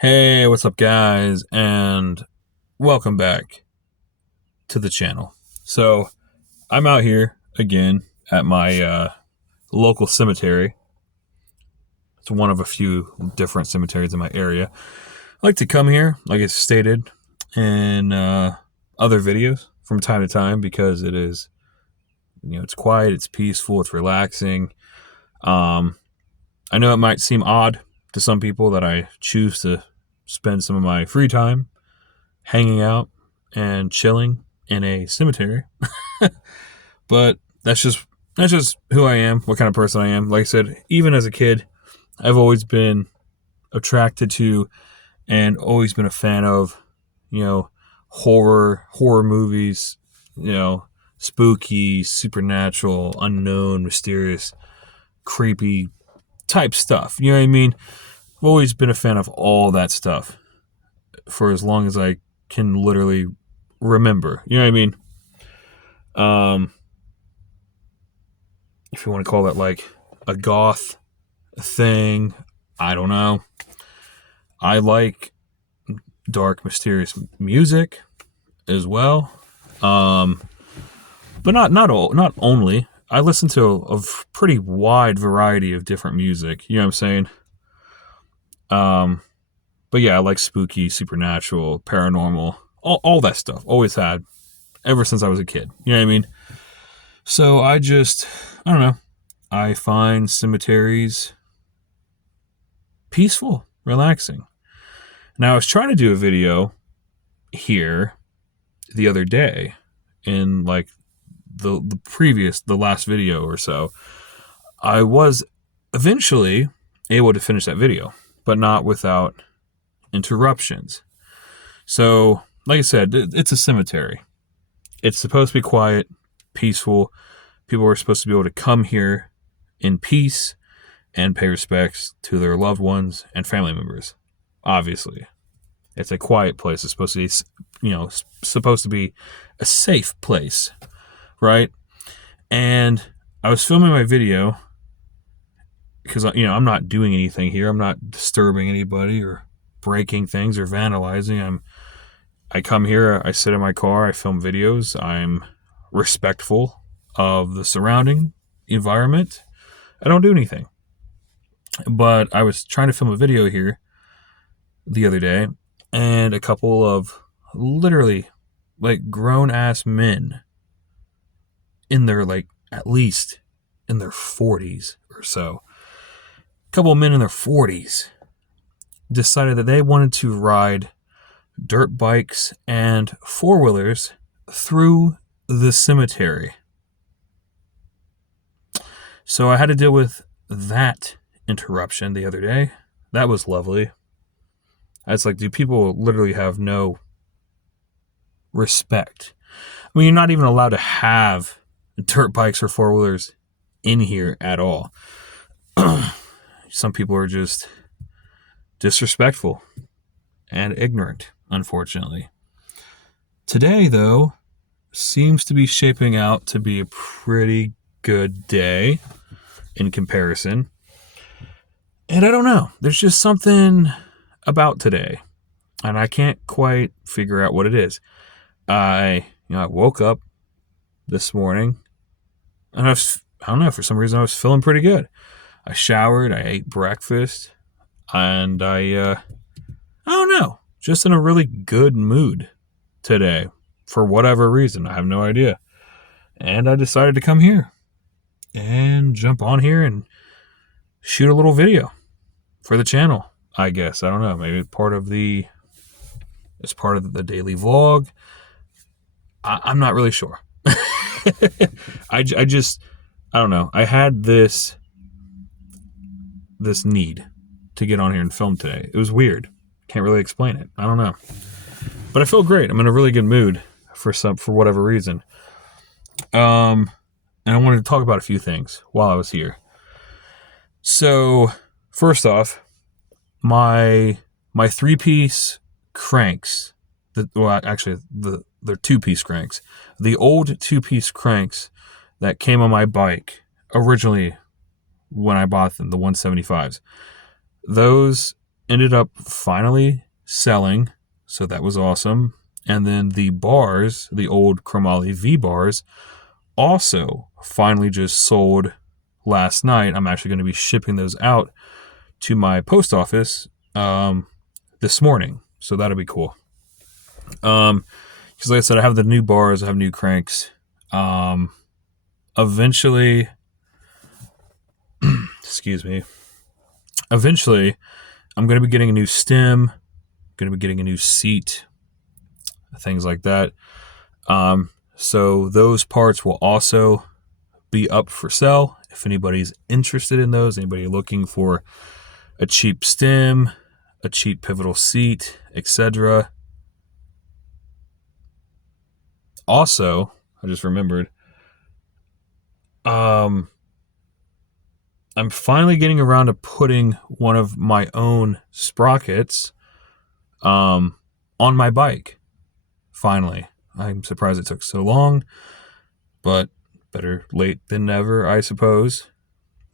Hey, what's up, guys? And welcome back to the channel. So, I'm out here again at my local cemetery. It's one of a few different cemeteries in my area. I like to come here, like I stated in other videos from time to time, because it is, it's quiet, it's peaceful, it's relaxing. Um, I know it might seem odd to some people that I choose to spend some of my free time hanging out and chilling in a cemetery. But that's just who I am, what kind of person I am. Like I said, even as a kid, I've always been attracted to and always been a fan of, you know, horror movies, spooky, supernatural, unknown, mysterious, creepy type stuff. You know what I mean? I've always been a fan of all that stuff for as long as I can literally remember. You know what I mean? Um, if you want to call that like a goth thing, I don't know. I like dark, mysterious music as well, um, but not only. I listen to a pretty wide variety of different music. You know what I'm saying? Um, but yeah, I like spooky, supernatural, paranormal, all that stuff. Always had ever since I was a kid. You know what I mean? So I don't know. I find cemeteries peaceful, relaxing. Now, I was trying to do a video here the other day in like the last video or so. I was eventually able to finish that video, but not without interruptions. So, like I said, it's a cemetery. It's supposed to be quiet, peaceful. People are supposed to be able to come here in peace and pay respects to their loved ones and family members. Obviously, it's a quiet place. It's supposed to be, supposed to be a safe place, right? And I was filming my video because I'm not doing anything here. I'm not disturbing anybody or breaking things or vandalizing. I come here, I sit in my car, I film videos. I'm respectful of the surrounding environment. I don't do anything. But I was trying to film a video here the other day, and a couple of literally like grown ass men in their like at least in their 40s or so. A couple of men in their 40s decided that they wanted to ride dirt bikes and four-wheelers through the cemetery. So I had to deal with that interruption the other day. That was lovely. It's like, do people literally have no respect? I mean, you're not even allowed to have dirt bikes or four-wheelers in here at all. Some people are just disrespectful and ignorant, unfortunately. Today, though, seems to be shaping out to be a pretty good day in comparison. And I don't know. There's just something about today, and I can't quite figure out what it is. I woke up this morning, and I don't know, for some reason I was feeling pretty good. I showered, I ate breakfast, and I don't know, just in a really good mood today for whatever reason. I have no idea. And I decided to come here and jump on here and shoot a little video for the channel, I guess. I don't know, maybe it's part of the daily vlog. I'm not really sure. I don't know. I had this need to get on here and film today. It was weird. Can't really explain it. I don't know. But I feel great. I'm in a really good mood for whatever reason. And I wanted to talk about a few things while I was here. So, first off, my 3-piece cranks, they're 2-piece cranks. The old 2-piece cranks that came on my bike originally when I bought them, the 175s. Those ended up finally selling, so that was awesome. And then the bars, the old Chromoly V bars, also finally just sold last night. I'm actually going to be shipping those out to my post office this morning, so that'll be cool. Because like I said, I have the new bars, I have new cranks. Eventually, excuse me. Eventually, I'm going to be getting a new stem, going to be getting a new seat, things like that. So those parts will also be up for sale. If anybody's interested in those, anybody looking for a cheap stem, a cheap pivotal seat, etc. Also, I just remembered, I'm finally getting around to putting one of my own sprockets on my bike. Finally. I'm surprised it took so long, but better late than never, I suppose.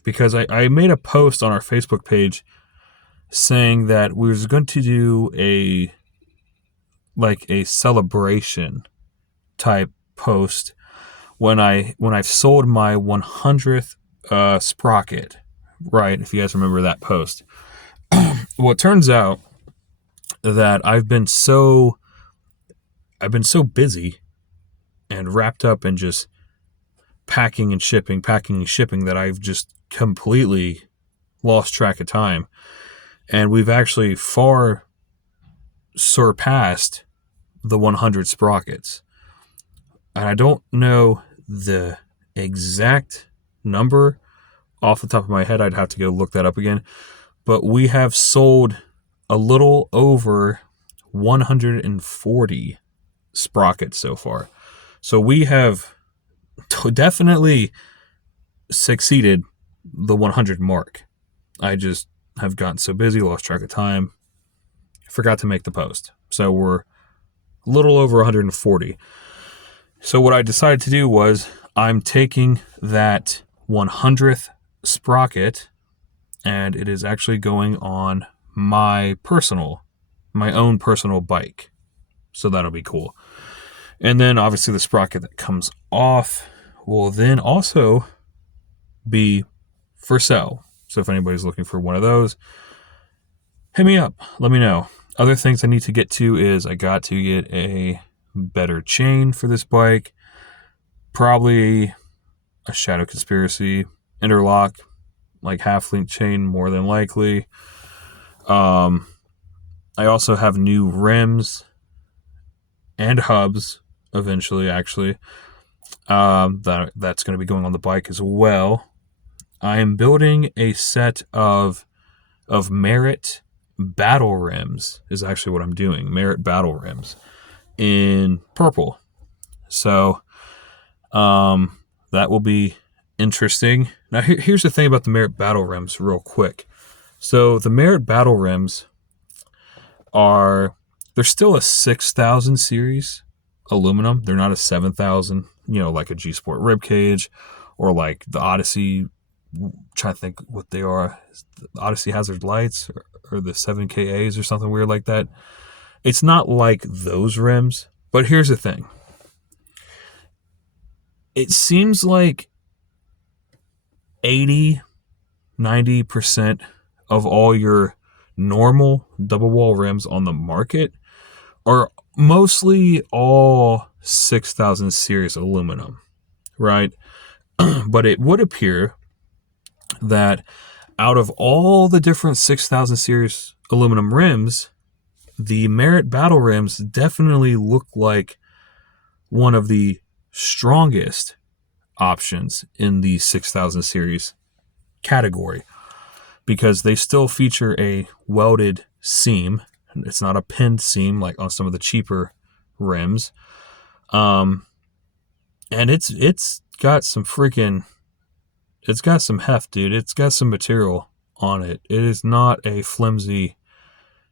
Because I made a post on our Facebook page saying that we was going to do a celebration type post when I've sold my 100th sprocket, right? If you guys remember that post. Well, it turns out that I've been so busy and wrapped up in just packing and shipping that I've just completely lost track of time. And we've actually far surpassed the 100 sprockets. And I don't know the exact number off the top of my head. I'd have to go look that up again. But we have sold a little over 140 sprockets so far. So we have definitely succeeded the 100 mark. I just have gotten so busy, lost track of time, forgot to make the post. So we're a little over 140. So what I decided to do was I'm taking that 100th sprocket and it is actually going on my own personal bike. So that'll be cool. And then obviously the sprocket that comes off will then also be for sale. So if anybody's looking for one of those, hit me up. Let me know. Other things I need to get to is I got to get a better chain for this bike. Probably a Shadow Conspiracy interlock, like half link chain more than likely. I also have new rims and hubs eventually, actually. That's going to be going on the bike as well. I am building a set of Merit Battle rims is actually what I'm doing. Merit Battle rims in purple. So that will be interesting. Now here's the thing about the Merit Battle rims real quick. So the Merit Battle rims they're still a 6,000 series aluminum. They're not a 7,000, like a G Sport ribcage or like the Odyssey. I'm trying to think what they are. The Odyssey Hazard Lights or the 7KAs or something weird like that. It's not like those rims, but here's the thing. It seems like 80-90% of all your normal double wall rims on the market are mostly all 6,000 series aluminum, right? But it would appear that out of all the different 6,000 series aluminum rims, the Merit Battle rims definitely look like one of the strongest options in the 6,000 series category because they still feature a welded seam. It's not a pinned seam like on some of the cheaper rims. And it's got some heft, dude. It's got some material on it. It is not a flimsy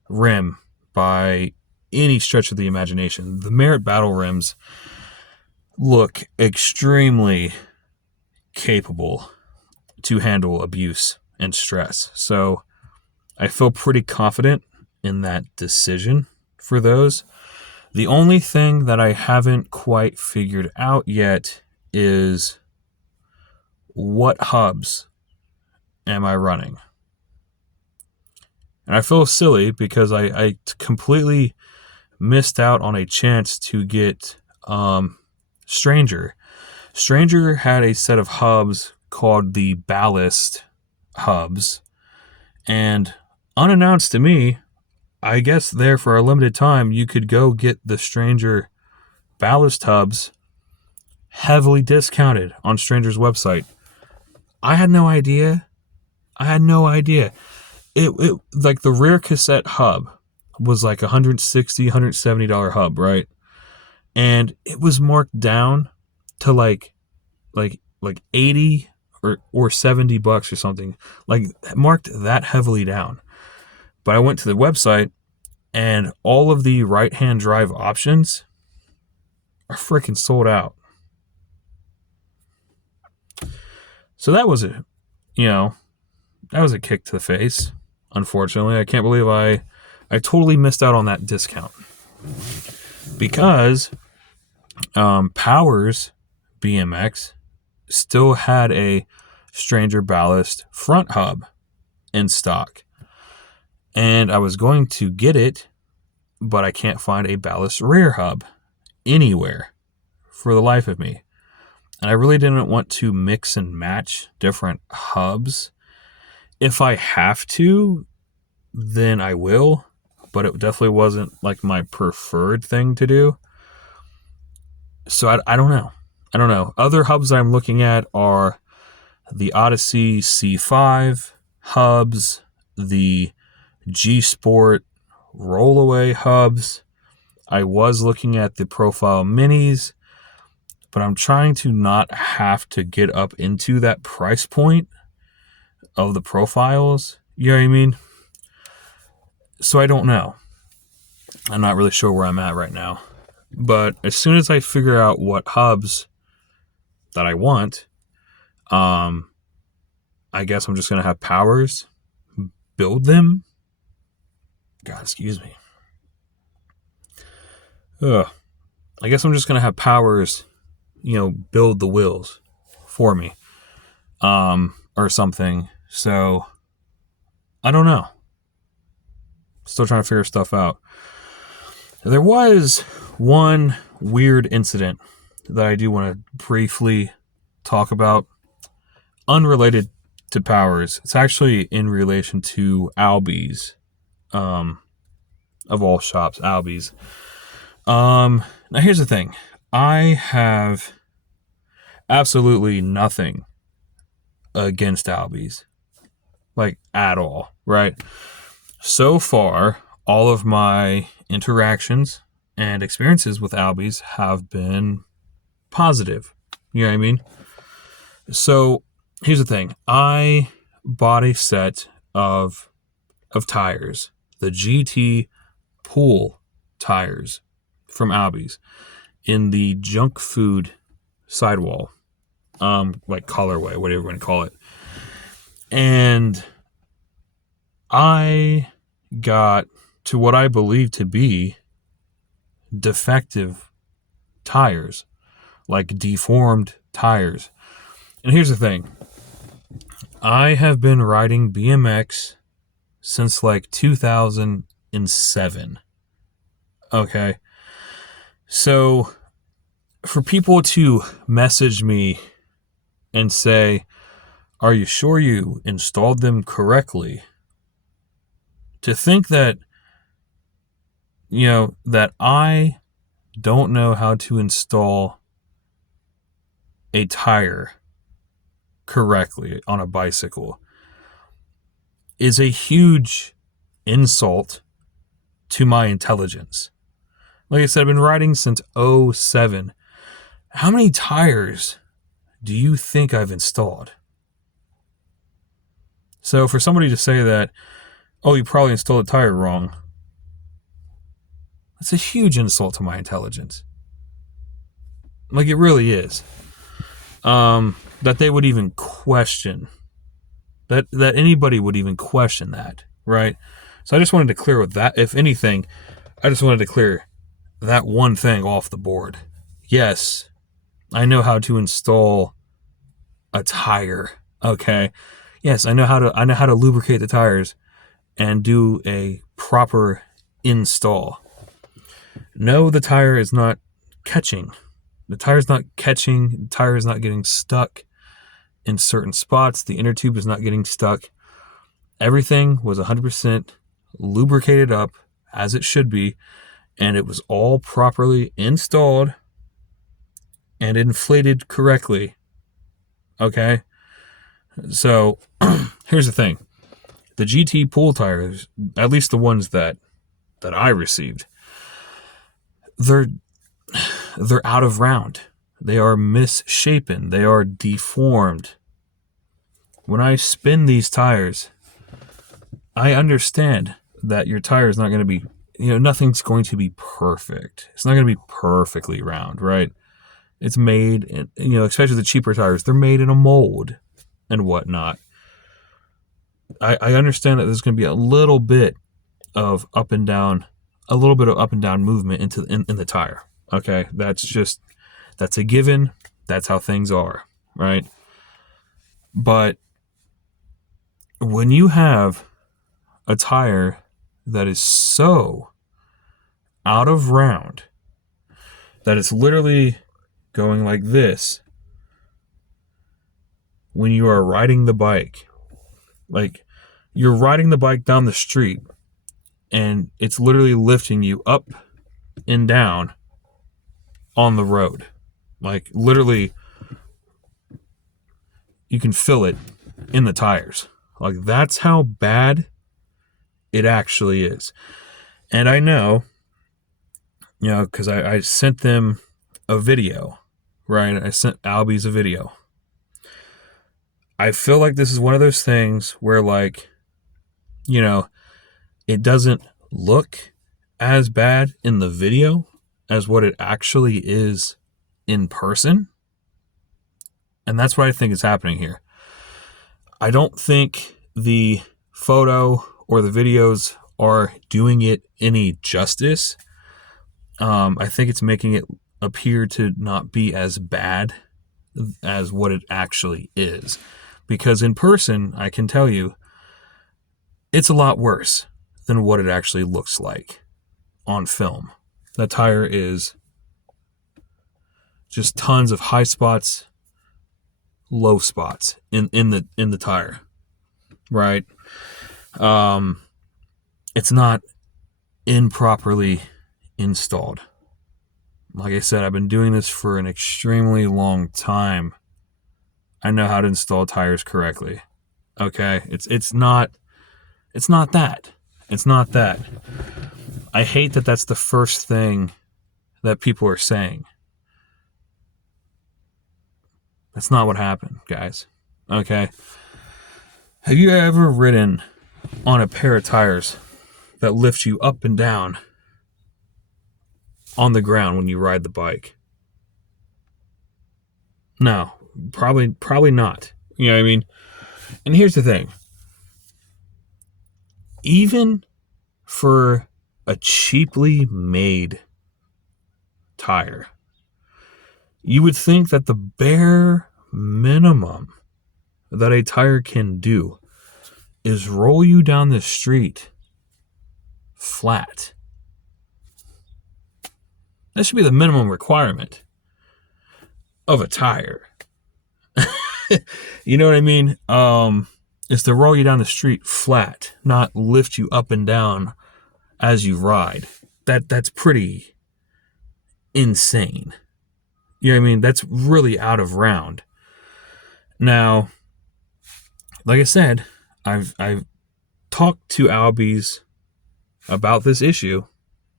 rim by any stretch of the imagination. The Merit Battle rims look extremely capable to handle abuse and stress. So I feel pretty confident in that decision for those. The only thing that I haven't quite figured out yet is what hubs am I running? And I feel silly because I completely missed out on a chance to get Stranger. Stranger had a set of hubs called the Ballast hubs, and unannounced to me, I guess there for a limited time, you could go get the Stranger Ballast hubs heavily discounted on Stranger's website. I had no idea. It like the rear cassette hub was like $160, $170 hub, right? And it was marked down to like 80 or $70 or something, like marked that heavily down. But I went to the website and all of the right-hand drive options are freaking sold out. So that was a kick to the face. Unfortunately, I can't believe I totally missed out on that discount because Powers BMX still had a Stranger Ballast front hub in stock. And I was going to get it, but I can't find a Ballast rear hub anywhere for the life of me. And I really didn't want to mix and match different hubs. If I have to, then I will, but it definitely wasn't like my preferred thing to do. So I don't know. Other hubs I'm looking at are the Odyssey C5 hubs, the G Sport rollaway hubs. I was looking at the Profile Minis, but I'm trying to not have to get up into that price point of the profiles. You know what I mean? So I don't know. I'm not really sure where I'm at right now. But as soon as I figure out what hubs that I want, I guess I'm just going to have Powers build them. God, excuse me. I guess I'm just going to have Powers, build the wheels for me, or something. So, I don't know. Still trying to figure stuff out. There was one weird incident that I do want to briefly talk about, unrelated to Powers. It's actually in relation to Albies, of all shops, Albies. Now here's the thing. I have absolutely nothing against Albies, like at all, right? So far, all of my interactions and experiences with Albies have been positive. You know what I mean? So here's the thing. I bought a set of tires, the GT Pool tires from Albies in the junk food sidewall, like colorway, whatever you want to call it. And I got to what I believe to be defective tires, like deformed tires. And here's the thing. I have been riding BMX since like 2007. Okay. So for people to message me and say, "Are you sure you installed them correctly?" To think that, that I don't know how to install a tire correctly on a bicycle is a huge insult to my intelligence. Like I said, I've been riding since 2007. How many tires do you think I've installed? So for somebody to say that, "Oh, you probably installed a tire wrong," that's a huge insult to my intelligence. Like, it really is. That they would even question, that anybody would even question that right? So I just wanted to clear with that. If anything, I just wanted to clear that one thing off the board. Yes, I know how to install a tire. Okay. Yes, I know how to lubricate the tires and do a proper install. No, the tire is not catching. The tire's not catching. The tire is not getting stuck in certain spots. The inner tube is not getting stuck. Everything was 100% lubricated up as it should be, and it was all properly installed and inflated correctly. Okay? So, here's the thing. The GT pool tires, at least the ones that I received, they're out of round. They are misshapen. They are deformed. When I spin these tires, I understand that your tire is not going to be, nothing's going to be perfect. It's not going to be perfectly round, right? It's made, especially the cheaper tires, they're made in a mold and whatnot. I understand that there's going to be a little bit of up and down movement in the tire. Okay, that's a given. That's how things are, right? But when you have a tire that is so out of round that it's literally going like this when you are riding the bike, like you're riding the bike down the street and it's literally lifting you up and down on the road. Like literally you can feel it in the tires. Like that's how bad it actually is. And I know, because I sent them a video, right? I sent Albies a video. I feel like this is one of those things where, like, it doesn't look as bad in the video as what it actually is in person. And that's what I think is happening here. I don't think the photo or the videos are doing it any justice. I think it's making it appear to not be as bad as what it actually is. Because in person, I can tell you, it's a lot worse than what it actually looks like on film. The tire is just tons of high spots, low spots in the tire, right? It's not improperly installed. Like I said, I've been doing this for an extremely long time. I know how to install tires correctly. Okay? It's not that. It's not that. I hate that that's the first thing that people are saying. That's not what happened, guys. Okay? Have you ever ridden on a pair of tires that lift you up and down on the ground when you ride the bike? No, probably not. You know what I mean? And here's the thing. Even for a cheaply made tire, you would think that the bare minimum that a tire can do is roll you down the street flat. That should be the minimum requirement of a tire. You know what I mean? Is to roll you down the street flat, not lift you up and down as you ride. That's pretty insane. You know what I mean? That's really out of round. Now, like I said, I've talked to Albies about this issue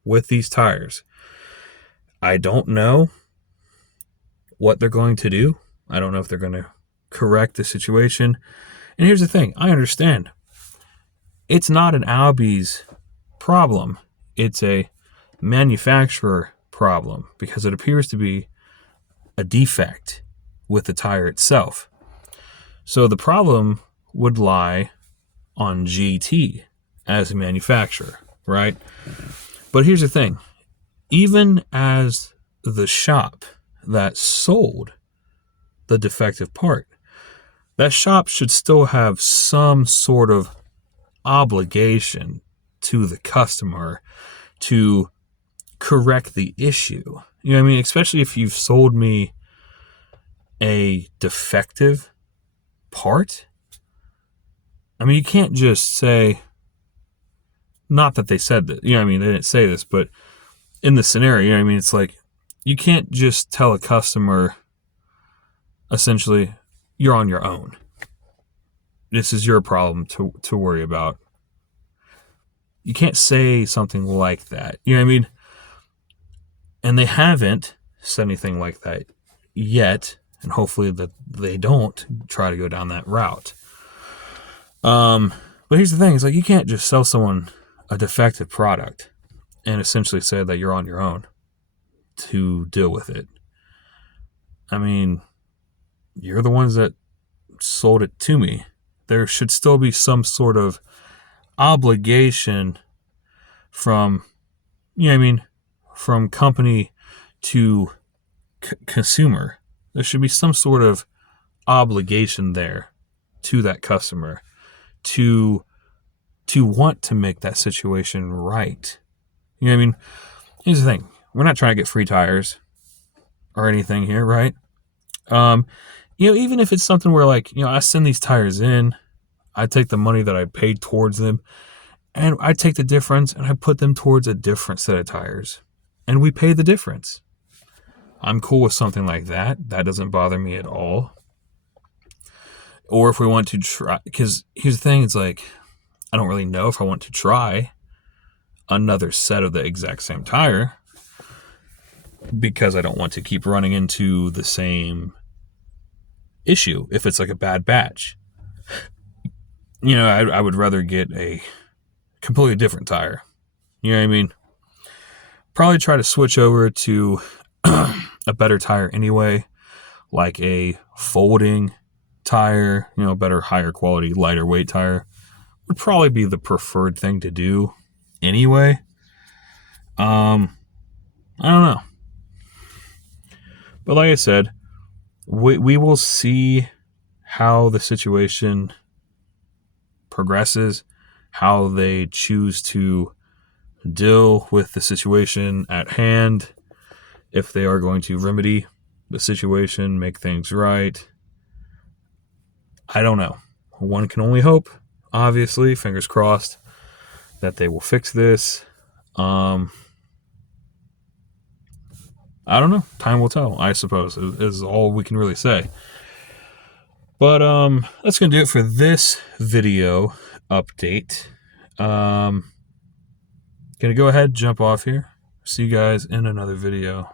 with these tires. I don't know what they're going to do. I don't know if they're going to correct the situation. And here's the thing. I understand. It's not an Albies problem. It's a manufacturer problem because it appears to be a defect with the tire itself. So the problem would lie on GT. as a manufacturer, right? But here's the thing. Even as the shop that sold the defective part, that shop should still have some sort of obligation to the customer to correct the issue. You know what I mean? Especially if you've sold me a defective part. I mean, you can't just say, not that they said that, you know what I mean? They didn't say this, but in the scenario, you know what I mean? It's like, you can't just tell a customer, essentially, you're on your own. This is your problem to worry about. You can't say something like that. You know what I mean? And they haven't said anything like that yet, and hopefully that they don't try to go down that route. But here's the thing: it's like you can't just sell someone a defective product and essentially say that you're on your own to deal with it. I mean, you're the ones that sold it to me. There should still be some sort of obligation from, you know what I mean, from company to consumer. There should be some sort of obligation there to that customer to want to make that situation right. You know what I mean? Here's the thing. We're not trying to get free tires or anything here, right? Even if it's something where, like, I send these tires in, I take the money that I paid towards them, and I take the difference and I put them towards a different set of tires, and we pay the difference. I'm cool with something like that. That doesn't bother me at all. Or if we want to try, because here's the thing, it's like, I don't really know if I want to try another set of the exact same tire because I don't want to keep running into the same issue if it's like a bad batch. I would rather get a completely different tire. You know what I mean? Probably try to switch over to a better tire anyway, like a folding tire, better, higher quality, lighter weight tire would probably be the preferred thing to do anyway. I don't know. But like I said, we will see how the situation progresses, how they choose to deal with the situation at hand, if they are going to remedy the situation, make things right. I don't know. One can only hope, obviously, fingers crossed, that they will fix this. I don't know. Time will tell, I suppose, is all we can really say. But that's going to do it for this video update. Going to go ahead, jump off here. See you guys in another video.